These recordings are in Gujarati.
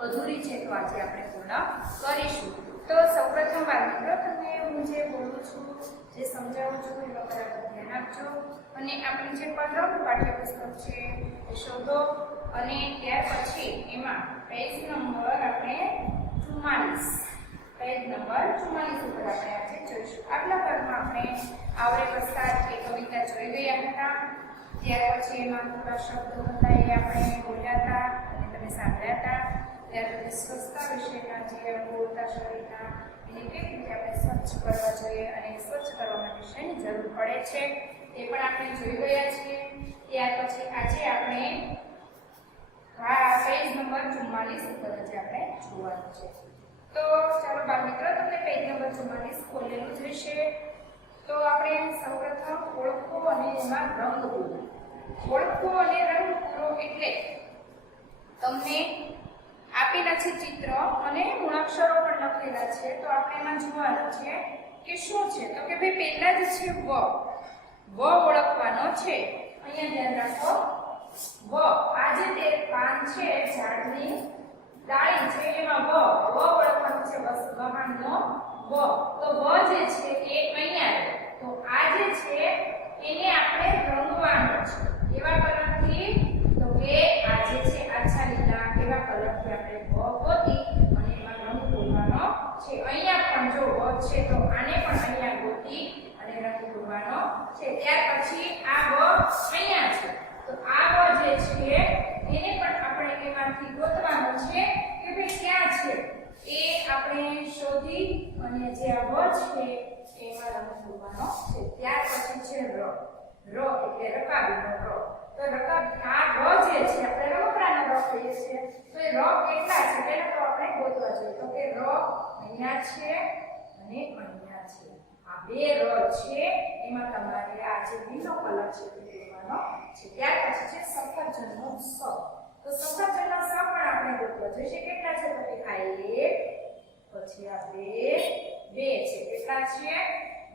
અધૂરી છે, તો આજે આપણે પૂર્ણ કરીશું। તો સૌપ્રથમ મિત્રો તમને હું જે બોલું છું, જે સમજાવું છું એનો બરાબર ધ્યાન આપજો અને આપણે જે પણ પાઠ્યપુસ્તક છે એ શોધો અને ત્યાર પછી એમાં પેજ નંબર આપણે 44 પેજ નંબર 44 ઉપર આપણે આજે જોઈશું। આગલા ભાગમાં આપણે આવરે વરસાદ એ કવિતા જોઈ ગયા હતા, ત્યાર પછી એમાં થોડા શબ્દો હતા એ આપણે બોલ્યા હતા અને તમે સાંભળ્યા હતા। ત્યાર પછી સ્વચ્છતા વિશેના જે બોલતા શરીરના એને કેવી રીતે આપણે સ્વચ્છ કરવા જોઈએ અને સ્વચ્છ કરવા માટે શેની જરૂર પડે છે એ પણ આપણે જોઈ ગયા છીએ। ત્યાર પછી આજે આપણે પેજ નંબર 44 ઉપર જ આપણે જોવાનું છે। તો ચાલો બાળ મિત્રો, તમને પેજ નંબર 44 ખોલેલું જ હશે। તો આપણે સૌપ્રથમ ઓળખો અને એમાં રંગ પૂરો। ઓળખો અને રંગ પૂરો એટલે તમને આપેલા છે ચિત્ર અને મૂળાક્ષરો પણ લખેલા છે, તો આપણે એમાં જોવાનું છે કે શું છે। તો કે ભાઈ પહેલા જ છે વ ઓળખવાનો છે। અહીંયા ધ્યાન રાખો, વ આ જે તે પાન છે ઝાડની ડાળી છે એમાં વ ઓળખવાનું છે, વહાણનો વ। તો વ જે છે એ અહીંયા તો આ જે છે એને આપણે રંગવાનો છે। કેવા કલરથી? તો કે આ જે છે આછા લીલા એવા કલરથી આપણે વ ગોતી અને એમાં રંગ પૂરવાનો છે। અહીંયા પણ જો વ છે તો આને પણ અહીંયા ગોતી અને રંગ પૂરવાનો છે। ત્યાર પછી આ વ અહીંયા છે તો આ વ જે છે એને પણ આપણે એમાંથી ગોતવાનો છે કે ભાઈ ક્યાં છે એ આપણે શોધી અને જે આ વ છે એમાં રંગ પૂરવાનો છે। ત્યાર પછી છે ર એટલે રકાબીનો ર। તો રકાબી આ ર જે છે આપણે રમકડાનો ર કહીએ છીએ, તો એ ર કેટલા છે પહેલા તો આપણે ગોતવા જોઈએ। તો કે ર અહીંયા છે અને અહીંયા છે, આ બે ર છે એમાં તમારે આ જે લીલો કલર છે તે લેવાનો છે। ત્યાર પછી છે સફરજનનો સ। તો સફરજનનો સ પણ આપણે ગોતવા જોઈએ। કેટલા છે? તો કે આ એક, પછી આ બે છે, કેટલા છે?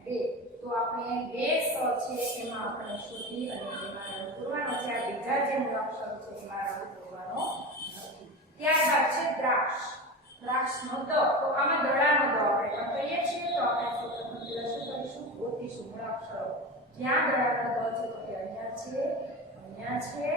બે। તો આપણે બે સ છે એમાં આપણે શોધી અને એમાં રંગ પૂરવાનો છે। આ બીજા જે મૂળાક્ષરો છે એમાં રંગ પૂરવાનો નથી। ત્યારબાદ છે દ્રાક્ષનો દ। તો આમાં દડાનો દ આપણે પણ કહીએ છીએ, તો આપણે સૌપ્રથમ પહેલા શું કરીશું? ગોતીશું મૂળાક્ષરો। ક્યાં દડાનો દ છે? તો કે અહીંયા છે, અહીંયા છે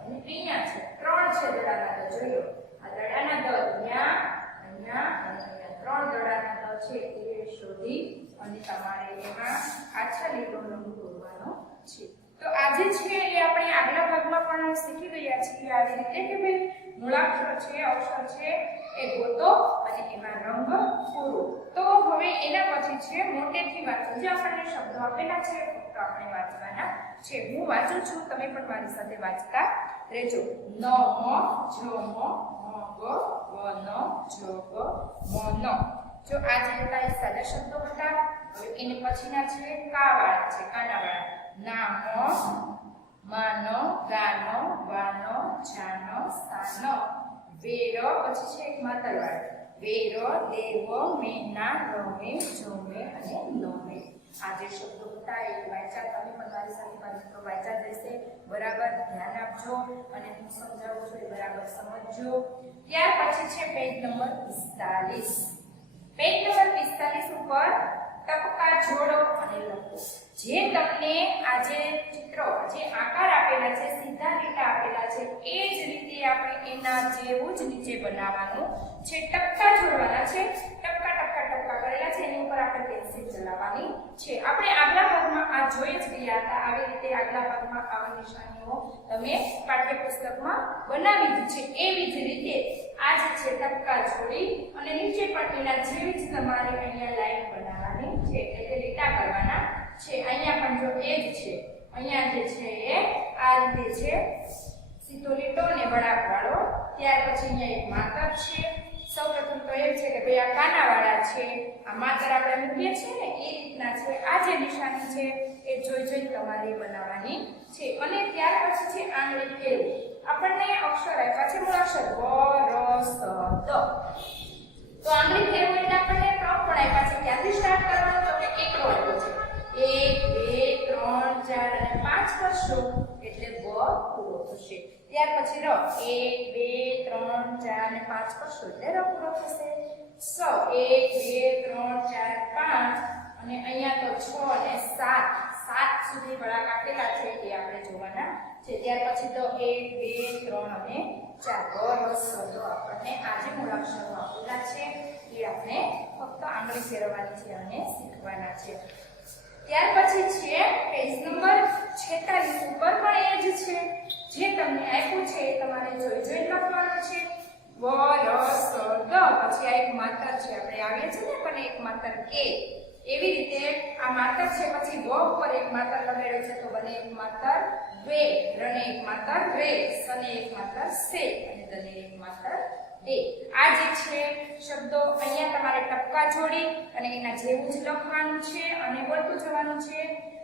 અને અહીંયા છે, ત્રણ છે દડાના દ। જોઈ લો, આ દડાના દ અહીંયા, અહીંયા અને અહીંયા ત્રણ દડાના દ છે એ શોધી અને તમારે એમાં આછા લીલો રંગ પૂરવાનો છે। તો આજે છે એ આપણે આગલા ભાગમાં પણ શીખી ગયા છીએ આવી રીતે કે ભાઈ મૂળાક્ષર છે, અક્ષર છે એ ગોતો અને એમાં રંગ પૂરો। તો હવે એના પછી છે મોટેથી વાંચો। જે આપણને શબ્દો આપેલા છે ફક્ત આપણે વાંચવાના છે। હું વાંચું છું, તમે પણ મારી સાથે વાંચતા રહેજો। ન મ જ મ ગ વ ન જ ગ મ ન। જો આ જેટલા સાદા શબ્દો હતા, હવે એને પછીના છે કાવાળા છે, કાનાવાળા। નામ, માનો, ગાનો, વાનો, જાનો, સાનો, વેર, પછી છે એક માતરવાળા, વેર, દેવ, મેના, રમે, જોમે અને નમે। આ જે શબ્દો હતા એ વાંચા, તમે પણ મારી સાથે મિત્રો વાંચા જશે। બરાબર ધ્યાન આપજો અને હું સમજાવું છું એ બરાબર સમજજો। ત્યાર પછી છે પેજ નંબર 45। પેજ નંબર 45 ઉપર ટપકા જોડો અને લખો। જે તમને આ જે ચિત્રો, જે આકાર આપેલા છે, સીધા લીટા આપેલા છે, એ જ રીતે આપણે એના જેવું જ નીચે બનાવવાનું છે। ટપકા જોડવાના છે, ટપકા કરેલા છે, એની ઉપર આપણે પેન્સિલ ચલાવવાની છે। આપણે આગલા ભાગમાં આ જોઈ જ ગયા હતા, આવી રીતે આગલા ભાગમાં આવા નિશાનીઓ તમે પાઠ્યપુસ્તકમાં બનાવી જ છે। એવી જ રીતે આ જે છે ટપકા જોડી અને નીચે પણ એના જેવી જ તમારે અહીંયા લાઈન બનાવવાની છે, એટલે કે લીટા કરવાના છે। અહીંયા પણ જો એ જ છે, અહીંયા જે છે એ આ રીતે છે સીધો લીટો અને વળાંક વાળો। ત્યાર પછી અહીંયા એક માતર છે। સૌપ્રથમ તો એમ છે કે ભાઈ આ કાનાવાળા છે, આ માતર આપણે મૂકીએ છીએ ને એ રીતના છે। આ જે નિશાની છે એ જોઈ તમારે બનાવવાની છે। અને ત્યાર પછી છે આંગળી ફેરવી। આપણને અક્ષર આપ્યા છે મૂળાક્ષર વ, ર, સ, દ। તો આંગળી ફેરવી એટલે આપણને ત્રણ પણ આપ્યા છે। ક્યાંથી સ્ટાર્ટ કરવાનું? તો કે એકડો આપ્યો છે, 1 2 3 4 અને 5 કરશો એટલે બ પૂરો થશે. ત્યાર પછી ર 1 2 3 4 અને 5 કરશો એટલે ર પૂરો થશે. સ 1 2 3 4 5 અને અહીંયા તો 6 અને 7 સુધી વળાંક આપેલા છે એ આપણે જોવાના છે. ત્યાર પછી તો 1 2 3 અને 4 શબ્દો આપણને આ જે મૂળાક્ષરો આપેલા છે એ આપણે ફક્ત આંગળી ફેરવવાની છે અને શીખવાના છે. ત્યાર પછી છે પેજ નંબર 46 ઉપર પણ એ જ છે જે તમને આપ્યું છે એ તમારે જોઈ લખવાનું છે. વ ર સ દ પછી આ એક માતર છે આપણે આવે છે ને પણ એક માતર કે એવી રીતે આ માતર છે પછી વ ઉપર એક માતર લગાડ્યો છે તો બને એક માતર વે, રને એક માતર રે, સને એક માતર સે અને દને એક માતર દે. આ જે છે શબ્દો અહીંયા તમારે ટપકા જોડી અને એના જેવું જ લખવાનું છે અને બોલતું જવાનું છે.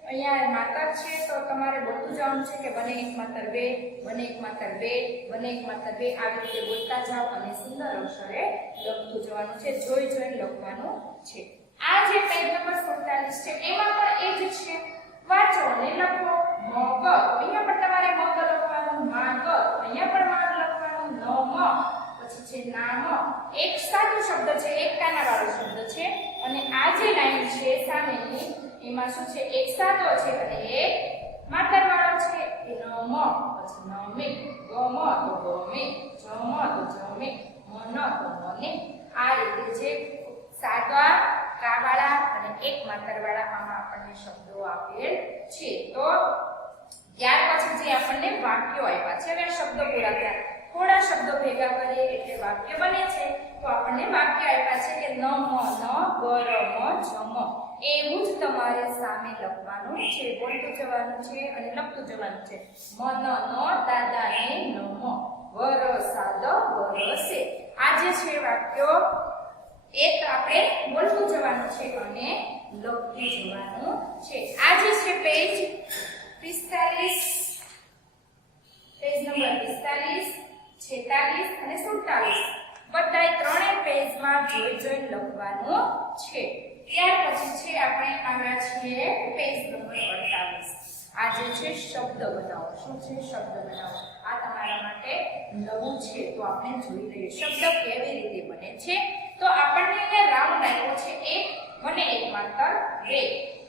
અહીંયા માતર છે તો તમારે બોલતું જવાનું છે કે બને એક માતર બે, બને એક માતર બે, બને એક માતર બે, આવી રીતે બોલતા જાઓ અને સુંદર અક્ષરે લખતું જવાનું છે. જોઈને લખવાનું છે. આ જે પેજ નંબર 47 છે એમાં પણ એ જ છે. વાંચો અને લખો. મગ, અહીંયા પણ તમારે મગ લખવાનું. માગ, અહીંયા પણ માગ લખવાનું. નમ, પછી છે નામ, એક સાદો શબ્દ છે, એક કાના વાળો શબ્દ છે અને આ જે લાઈન છે સામેની એમાં શું છે, એક સાદો છે અને એક માતર વાળો છે. એ નમ, પછી નમે, ગમ તો ગમે, જમ તો જમે, મન તો મને. આ રીતે જે સાદા કાવાળા અને એક માતરવાળા આમાં આપણને શબ્દો આપેલ છે. તો ત્યાર પછી જે આપણને વાક્યો આપ્યા છે, હવે શબ્દો પૂરા થયા, થોડા શબ્દો ભેગા કરીએ એટલે વાક્ય બને છે. તો આપણને વાક્ય આપ્યા છે કે નમ ન ગરમ જમ. એવું જ તમારે સામે લખવાનું છે, બોલતું જવાનું છે અને લખતું જવાનું છે. મન ન દાદાને નમ, વરસાદ વરસે. આ જે છે વાક્યો એક આપણે બોલતું જવાનું છે અને લખતું જવાનું છે. આ જે છે પેજ 45, પેજ નંબર 45, 46 અને 47 બધાય ત્રણેય પેજમાં જોઈ લખવાનું છે. ત્યાર પછી છે આપણે આવ્યા છીએ પેજ નંબર 48. આ જે છે શબ્દ બનાવો. શું છે? શબ્દ બનાવો. આ તમારા માટે નવું છે તો આપણે જોઈ લઈએ શબ્દ કેવી રીતે બને છે. તો આપણને અહીંયા રાઉન્ડ આપ્યો છે એક, બને એક માત્ર બે.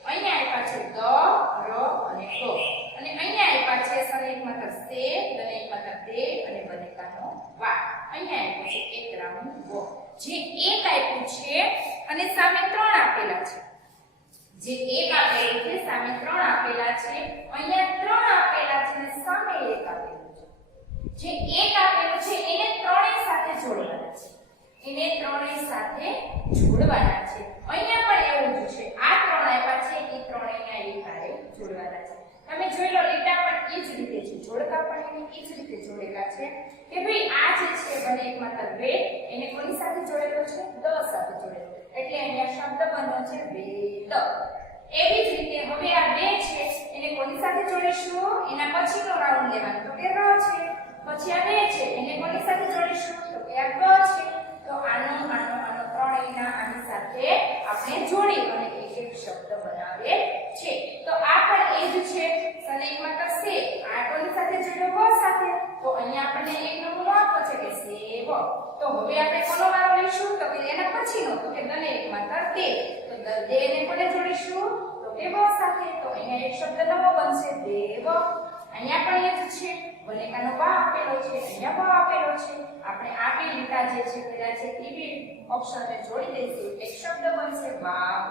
અહીંયા આપ્યા છે દ, ર અને ક અને અહીંયા આપ્યા છે સને એક માત્ર સે, દને એક માત્ર દે અને બનેકાનો વા. અહીંયા આપ્યો છે એક રાઉન્ડ વ. જે એક આપ્યું છે અને સામે ત્રણ આપેલા છે. જે એક આપેલું છે સામે ત્રણ આપેલા છે, અહીંયા ત્રણ આપેલા છે અને સામે એક આપેલું છે. જે એક આપેલું છે એને ત્રણેય સાથે જોડવાના છે. એને ત્રણેય સાથે જોડવાના છે. અહીંયા પણ એવું જ છે. આ ત્રણ આપ્યા છે એ ત્રણેયના એક હારે જોડવાના છે. તમે જોઈ લો લીટા પણ એ જ રીતે છે, જોડકા પણ એને એ જ રીતે જોડેલા છે કે ભાઈ આ જે છે બને એક માત્ર બે, એને કોની સાથે જોડેલો છે? દ સાથે જોડેલો. એટલે અહીંયા શબ્દ બન્યો છે વેદ. એવી જ રીતે હવે આ બે છે એને કોની સાથે જોડીશું? એના પછીનો રાઉન્ડ લેવાનો તો કે ર છે. પછી આ બે છે એને કોની સાથે જોડીશું? તો કે આ ગ છે. તો આનો ત્રણેયના આની સાથે આપણે જોડી અને એક એક શબ્દ બનાવે છે. તો આ પણ એ જ છે. સને એક માત્ર સે, આ કોની સાથે જોડ્યો? વ સાથે. તો અહીંયા આપણને એક નમૂનો આપો છે કે સેવ. તો હવે આપણે કોનો વારો લઈશું? તો કે એના પછીનો, તો કે દને એક માત્ર દે. તો દે ને કોને જોડીશું? તો કે વ સાથે. તો અહીંયા એક શબ્દ નવો બનશે દેવ. અહીંયા પણ એ જ છે. બનેકાનો વા આપેલો છે, અહીંયા વા આપેલો છે. આપણે આ બે લીટા જે છે કર્યા છે એ બે અક્ષરને જોડી દઈશું, એક શબ્દ બનશે વાવ.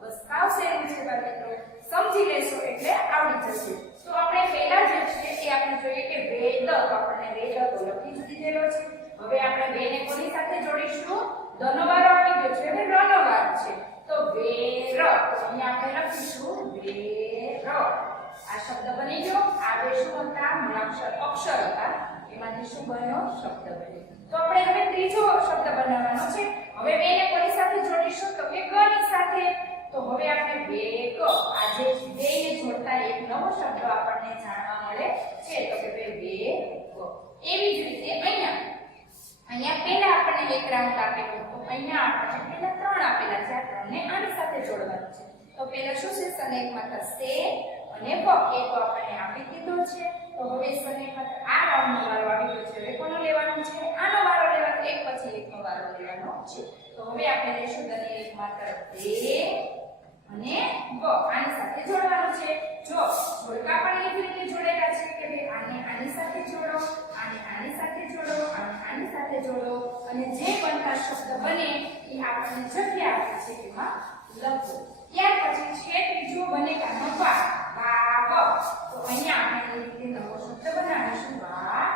બસ સાવ સહેલું છે મિત્રો, સમજી લેશો એટલે આવડી જશે. તો આપણે પહેલા જે છે એ આપણે જોઈએ કે વેદ. તો આપણને વેદ તો લખી જ દીધેલો છે. હવે આપણે બે ને કોની સાથે જોડીશું? દ નો વારો આવી ગયો છે, હવે ર નો વારો છે. તો વેર. તો અહીંયા આપણે લખીશું વેર. આ શબ્દ બની ગયો. આ બે શું હતા? મૂળાક્ષર અક્ષર હતા. એમાંથી શું બન્યો? શબ્દ બન્યો. તો આપણે હવે ત્રીજો શબ્દ બનાવવાનો છે. હવે બે ને કોની સાથે જોડીશું? તો કે ગ ની સાથે. તો હવે આપણે વેગ. આ જે બે ને જોડતા એક નવો શબ્દ આપણને જાણવા મળે છે તો કે વેગ. એવી જ રીતે અહીંયા પહેલા આપણને એક રાઉન્ડ આપેલો, તો અહીંયા આપણને પહેલા ત્રણ આપેલા છે. આ ત્રણને આની સાથે જોડવાનું છે. તો પહેલા શું છે? સને એક માત્ર સે અને બ એ તો આપણને આપી દીધો છે. તો હવે સને ખાતે આ રાઉન્ડનો વારો આવી ગયો છે. હવે કોનો લેવાનો છે? આનો વારો લેવાનો, એક પછી એકનો વારો લેવાનો છે. તો હવે આપણે લેશું દને એક માત્ર તે અને બ આની સાથે જોડવાનું છે. જો જોડકા પણ એવી રીતે જોડેલા છે કે ભાઈ આને આની સાથે જોડો, આને આની સાથે જોડો, આને આની સાથે જોડો અને જે બનતા શબ્દ બને એ આપણને જગ્યા આપે છે એમાં લખો. ત્યાર પછી છે ત્રીજો બનેગાનો વા વાવ. તો અહીંયા આપણે એ રીતે નવો શબ્દ બનાવીશું વાવ.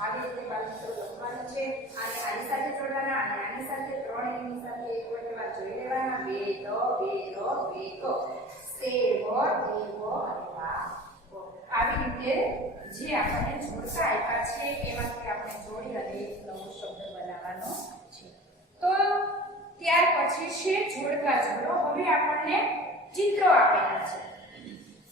આવી રીતે બાજુ લખવાનું છે. આને આની સાથે જોડવાના, આને આની સાથે, ત્રણ એની સાથે એક વાર જોઈ લેવાના. બે રો બેકો સેવો દેવો અને વાવ. આવી રીતે જે આપણને જોડકા આપ્યા છે એમાંથી આપણે જોડી અને એક નવો શબ્દ બનાવવાનો છે. તો ત્યાર પછી છે જોડકા જોડો. હવે આપણને ચિત્રો આપેલા છે.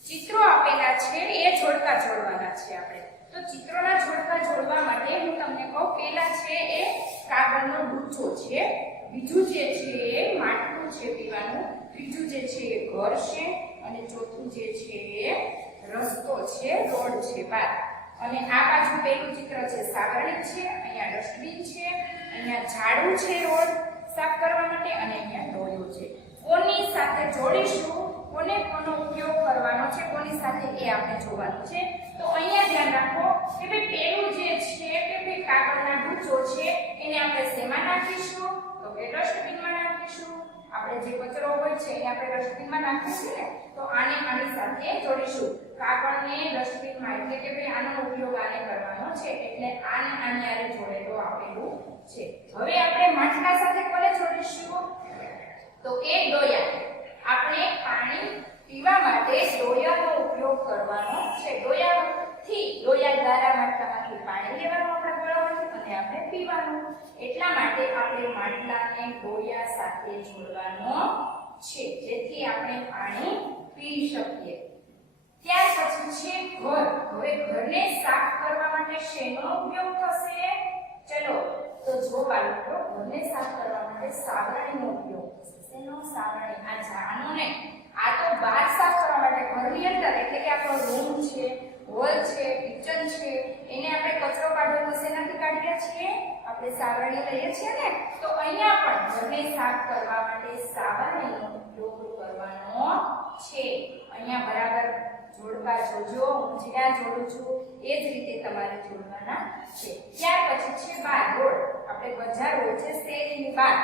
ચિત્રો આપેલા છે એ જોડકા જોડવાના છે આપણે. તો ચિત્રોના જોડકા જોડવા માટે હું તમને કહું, પહેલા છે એ કાગળનો ડૂચો છે, બીજું જે છે એ માટલું છે પીવાનું, ત્રીજું જે છે એ ઘર છે અને ચોથું જે છે એ રસ્તો છે, રોડ છે બાર. અને આ બાજુ પહેલું ચિત્ર છે સાગરણી છે, અહીંયા ડસ્ટબિન છે, અહીંયા ઝાડુ છે રોડ સાફ કરવા માટે અને અહીંયા ડોયો છે. કોની સાથે જોડીશું, કોને કોનો ઉપયોગ કરવાનો છે, કોની સાથે એ આપણે જોવાનું છે. તો અહીંયા ધ્યાન રાખો કે ભાઈ પેલું જે છે કે ભાઈ કાગળના ડૂચો છે એને આપણે શેમાં નાખીશું? તો કે ડસ્ટબિનમાં નાખીશું. આપણે જે કચરો હોય છે એ આપણે ડસ્ટબિનમાં નાખીશું ને, તો આને આની સાથે જોડીશું. કાગળને ડસ્ટબિનમાં એટલે કે ભાઈ આનો ઉપયોગ આને કરવાનો છે એટલે આને આની આરે જોડેલો આપેલું છે. હવે આપણે માટલા સાથે કોને જોડીશું? તો કે ડોયા. આપણે પાણી પીવા માટે ડોયાનો ઉપયોગ કરવાનો છે. ડોયા દ્વારા માટલામાંથી પાણી લેવાનું આપણા ગળામાંથી અને આપણે પીવાનું. એટલા માટે આપણે માટલાને ડોયા સાથે જોડવાનો છે જેથી આપણે પાણી પી શકીએ. ત્યાર પછી છે ઘર. હવે ઘરને સાફ કરવા માટે શેનો ઉપયોગ થશે? ચલો તો જો બાળકો, ઘરને સાફ કરવા માટે સાવરણીનો ઉપયોગ થશે. શેનો? સાવરણી. આ જાનો ને આ તો બહાર સાફ કરવા માટે ઘરની અંદર એટલે કે આપણો રૂમ છે, હોલ છે, કિચન છે, એને આપણે કચરો કાઢવો તો શેનાથી કાઢીએ છીએ? આપણે સાવરણી લઈએ છીએ ને. તો અહીંયા પણ ઘરને સાફ કરવા માટે સાવરણીનો ઉપયોગ કરવાનો છે. અહીંયા બરાબર જોડવા જોજો. હું જ્યાં જોડું છું એ જ રીતે તમારે જોડવાના છે. ત્યાર પછી છે બાર. રોડ. આપણે બજાર હોય છે શેરીની બહાર,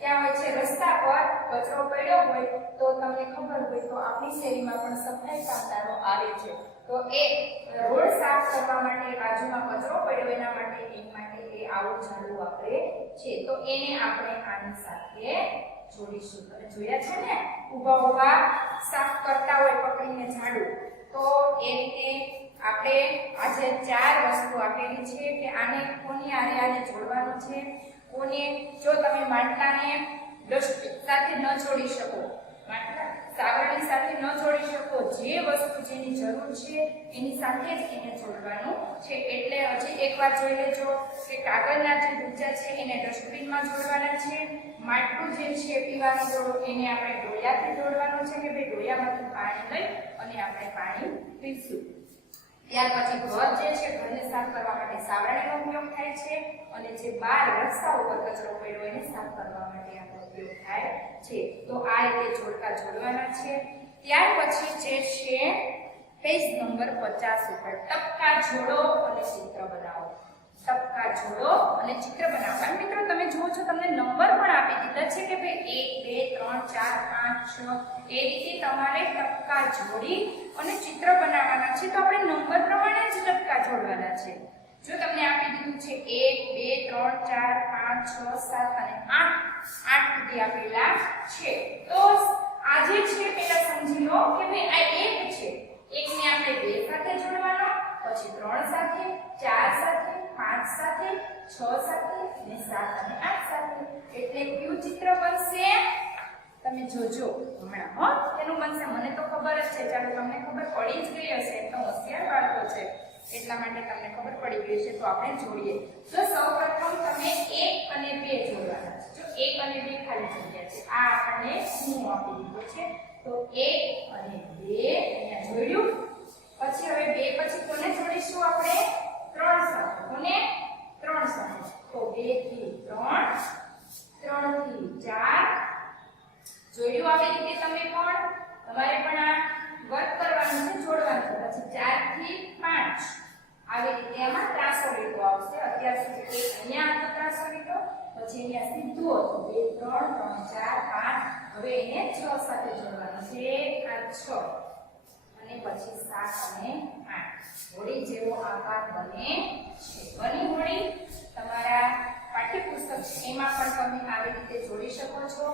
ત્યાં હોય છે રસ્તા પર કચરો પડ્યો હોય તો તમને ખબર હોય તો આપણી શેરીમાં પણ સફાઈ કામદારો આવે છે. તો એ રોડ સાફ કરવા માટે બાજુમાં કચરો પડ્યો એના માટે એ આવું ઝાડુ વાપરે છે. તો એને આપણે આની સાથે જોડીશું. તમે જોયા છે ને ઊભા સાફ કરતા હોય પકડીને ઝાડુ. તો એ રીતે આપણે આજે ચાર વસ્તુ આપેલી છે કે આને કોની આને જોડવાનું છે. કોને જો તમે માટલાને ડસ્ટબિન સાથે ન જોડી શકો, માટલા સાવરણી સાથે ન જોડી શકો, જે વસ્તુ જેની જરૂર છે એની સાથે જ એને જોડવાનું છે. એટલે હજી એકવાર જોઈ લેજો કે કાગળના જે ડૂચા છે એને ડસ્ટબિનમાં જોડવાના છે. માટલું જે છે પીવાનું જોડો એને આપણે ડોયાથી જોડવાનું છે કે ભાઈ ડોયામાંથી પાણી લઈ અને આપણે પાણી પીશું. ત્યાર પછી ઘર જે છે, ઘરને સાફ કરવા માટે સાવરણીનો ઉપયોગ થાય છે અને જે બહાર રસ્તા ઉપર કચરો પડ્યો એને સાફ કરવા માટે આનો ઉપયોગ થાય છે. તો આ રીતે જોડકા જોડવાના છે. ત્યાર પછી જે છે પેજ નંબર 50 ઉપર ટપકા જોડો અને ચિત્ર બનાવો. ટપકા જોડો અને ચિત્ર બનાવો. અને મિત્રો તમે જુઓ છો તમને નંબર પણ આપી દીધા છે કે ભાઈ 1 2 3 4 5 6 એ રીતે તમારે ટપકા જોડી અને ચિત્ર બનાવવાના છે. તો આપણે નંબર પ્રમાણે જ ટપકા જોડવાના છે. જો તમને આપી દીધું છે 1 2 3 4 5 6 7 અને 8 સુધી આપેલા છે. તો આજે છે પેલા સમજી લો કે ભાઈ આ એક છે, એકને આપણે 2 સાથે જોડવાનો, પછી 3 સાથે, 4 સાથે, 5 સાથે, 6 સાથે અને 7 અને 8 સાથે. એટલે કયું ચિત્ર બનશે? તમે જોજો હમણાં હો કેનું બનશે. મને તો ખબર જ છે. ચાલો તમને ખબર પડી જ ગઈ હશે, તો હોશિયાર બાળકો છે એટલા માટે તમને ખબર પડી ગઈ છે. તો આપણે જોઈએ. તો સૌપ્રથમ તમે 1 અને 2 જોડવાના છે. જો 1 અને 2 ખાલી જગ્યા છે. આ આપણને અને હું આપી દીધો છે. તો 1 અને 2 અહીંયા જોડ્યું. પછી હવે 2 પછી કોને જોડીશું આપણે? 3 સાથે. કોને? 3 સાથે. તો 2 થી 3, 3 થી 4 જોડ્યું. આવી રીતે તમે પણ તમારે પણ આ વર્ક કરવાનું છે, જોડવાનું છે. પછી 4 થી 5 આવી રીતે એમાં ત્રાસો લીધો આવશે. અત્યાર સુધી એક અહીંયા હતો ત્રાસો લીધો, પછી અહીંયા સીધું હતું 2 3 4 5. હવે એને 6 સાથે જોડવાનું છે. આ 6 અને પછી 7 અને 8 હોડી જેવો આકાર બને છે. બની હોડી તમારા પાઠ્યપુસ્તક છે એમાં પણ તમે આવી રીતે જોડી શકો છો.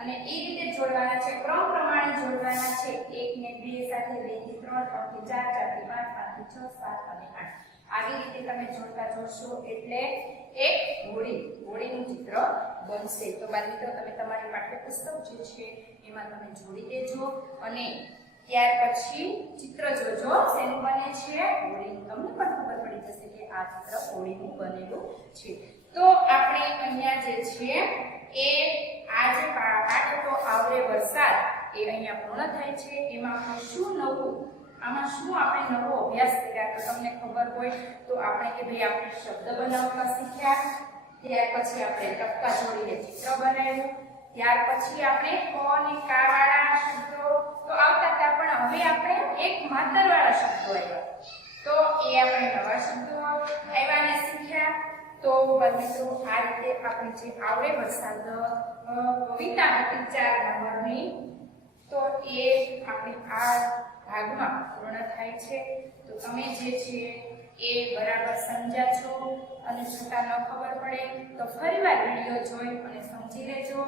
અને એ રીતે જોડવાના છે, ક્રમ પ્રમાણે જોડવાના છે. 1 ને 2 સાથે, 2 થી 3, 3 થી 4, 4 થી 5, 5 થી 6, 7 અને 8 આવી રીતે તમે જોડતા જોડશો એટલે એક હોડીનું ચિત્ર બનશે. તો બાળ મિત્રો તમે તમારી પાઠ્યપુસ્તક જે છે એમાં તમે જોડી દેજો અને ત્યાર પછી ચિત્ર જોજો શેનું બને છે? હોડીનું. તમને પણ ખબર પડી જશે કે આ ચિત્ર હોડીનું બનેલું છે. તો આપણે અહીંયા જે છે એ આ જે પાઠ હતો આવરે વરસાદ એ અહીંયા પૂર્ણ થાય છે. એમાં આપણે શું નવું, આમાં શું આપણે નવો અભ્યાસ કર્યા? તો તમને ખબર હોય તો આપણે કે ભાઈ આપણે શબ્દ બનાવતા શીખ્યા. ત્યાર પછી આપણે ટપકા જોડીને ચિત્ર બનાવ્યું. ત્યાર પછી આપણે ક અને કા વાળા શબ્દો તો આવતા હતા, પણ હવે આપણે એક માત્ર વાળા શબ્દો આવ્યા. તો એ આપણે નવા શબ્દો આવ્યા ને શીખ્યા. તો મિત્રો આ રીતે આપણે જે આવરે વરસાદ કવિતા હતી 4 નંબરની, તો એ આપણે આ ભાગમાં પૂર્ણ થાય છે. તો તમે જે છે એ બરાબર સમજ્યા છો અને છતાં ન ખબર પડે તો ફરીવાર વિડીયો જોઈ અને સમજી લેજો.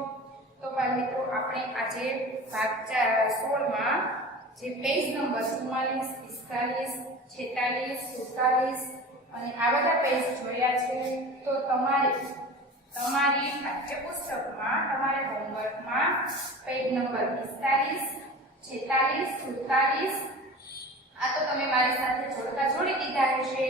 તો મિત્રો આપણે આજે ભાગ 16 માં જે પેજ નંબર 44, 45, 46, 47 અને આ બધા પેજ જોયા છે. તો તમારી પાઠ્યપુસ્તકમાં તમારે હોમવર્કમાં પેજ નંબર 45, 46, 47 આ તો તમે મારી સાથે જોડતા જોડી દીધા હશે,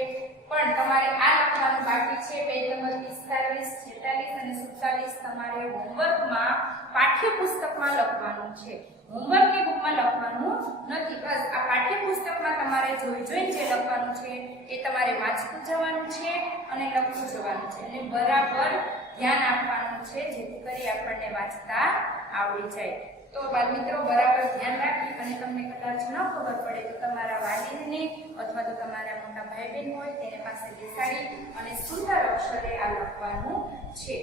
પણ તમારે આ લખવાનું બાકી છે. પેજ નંબર 45, 46 અને 47 તમારે હોમવર્કમાં પાઠ્યપુસ્તકમાં લખવાનું છે. હોમવર્કની બુકમાં લખવાનું નથી. બસ આ પાઠ્યપુસ્તકમાં તમારે જોઈને જે લખવાનું છે એ તમારે વાંચતું જવાનું છે અને લખતું જવાનું છે અને બરાબર ધ્યાન આપવાનું છે, જેથી કરી આપણને વાંચતા આવડી જાય. તો બાળ મિત્રો બરાબર ધ્યાન રાખી અને તમને કદાચ ન ખબર પડે તો તમારા વાલીને અથવા તો તમારા મોટા ભાઈ બહેન હોય તેને પાસે બેસાડી અને સુંદર અક્ષરે આ લખવાનું છે.